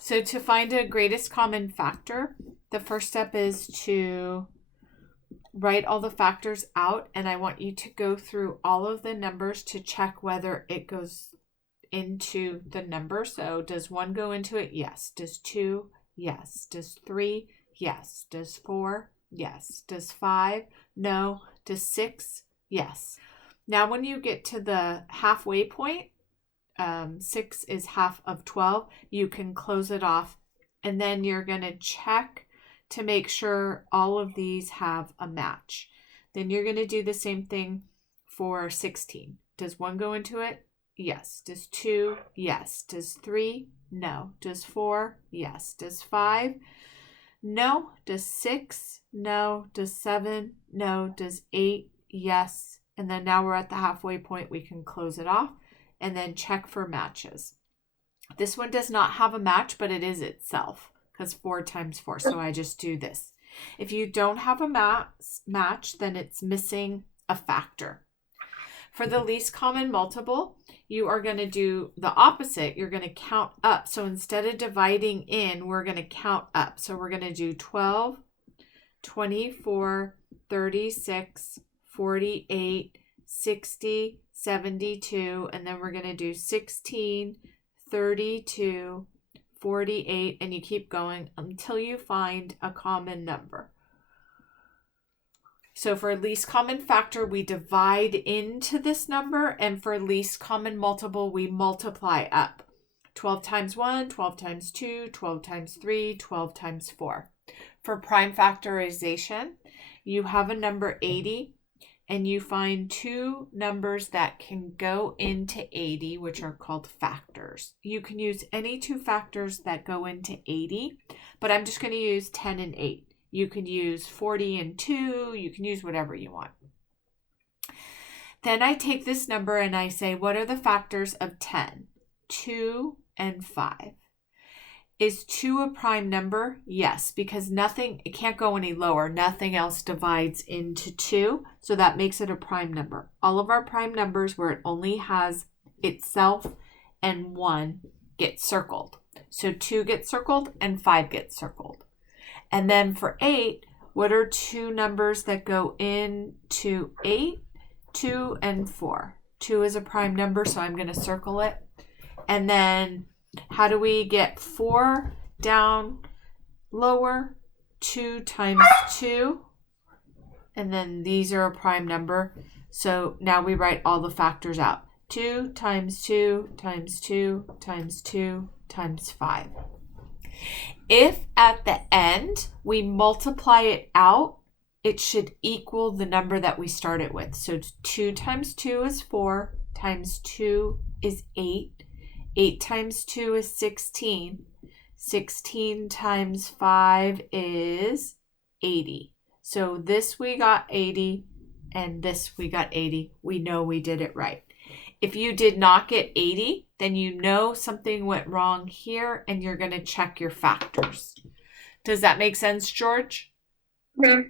So to find a greatest common factor, the first step is to write all the factors out, and I want you to go through all of the numbers to check whether it goes into the number. So does 1 go into it? Yes. Does 2? Yes. Does 3? Yes. Does 4? Yes. Does 5? No. Does 6? Yes. Now when you get to the halfway point, 6 is half of 12, you can close it off, and then you're going to check to make sure all of these have a match. Then you're going to do the same thing for 16. Does 1 go into it? Yes. Does 2? Yes. Does 3? No. Does 4? Yes. Does 5? No. Does 6? No. Does 7? No. Does 8? Yes. And then now we're at the halfway point. We can close it off and then check for matches. This one does not have a match, but it is itself because 4 times 4. So I just do this. If you don't have a match, then it's missing a factor. For the least common multiple, you are going to do the opposite. You're going to count up. So instead of dividing in, we're going to count up. So we're going to do 12, 24, 36, 48, 60, 72, and then we're going to do 16, 32, 48, and you keep going until you find a common number. So for least common factor, we divide into this number, and for least common multiple, we multiply up. 12 times 1, 12 times 2, 12 times 3, 12 times 4. For prime factorization, you have a number 80, and you find 2 numbers that can go into 80, which are called factors. You can use any 2 factors that go into 80, but I'm just going to use 10 and 8. You can use 40 and 2. You can use whatever you want. Then I take this number and I say, what are the factors of 10? 2 and 5. Is 2 a prime number? Yes, because it can't go any lower. Nothing else divides into 2, so that makes it a prime number. All of our prime numbers where it only has itself and 1 get circled. So 2 gets circled and 5 gets circled. And then for 8, what are 2 numbers that go into 8? 2 and 4. 2 is a prime number, so I'm going to circle it. And then how do we get 4 down lower? 2 times 2. And then these are a prime number. So now we write all the factors out. 2 times 2 times 2 times 2 times 5. If at the end we multiply it out, it should equal the number that we started with. So 2 times 2 is 4, times 2 is 8. 8 times 2 is 16. 16 times 5 is 80. So this we got 80, and this we got 80. We know we did it right. If you did not get 80, then you know something went wrong here, and you're going to check your factors. Does that make sense, George? Yeah.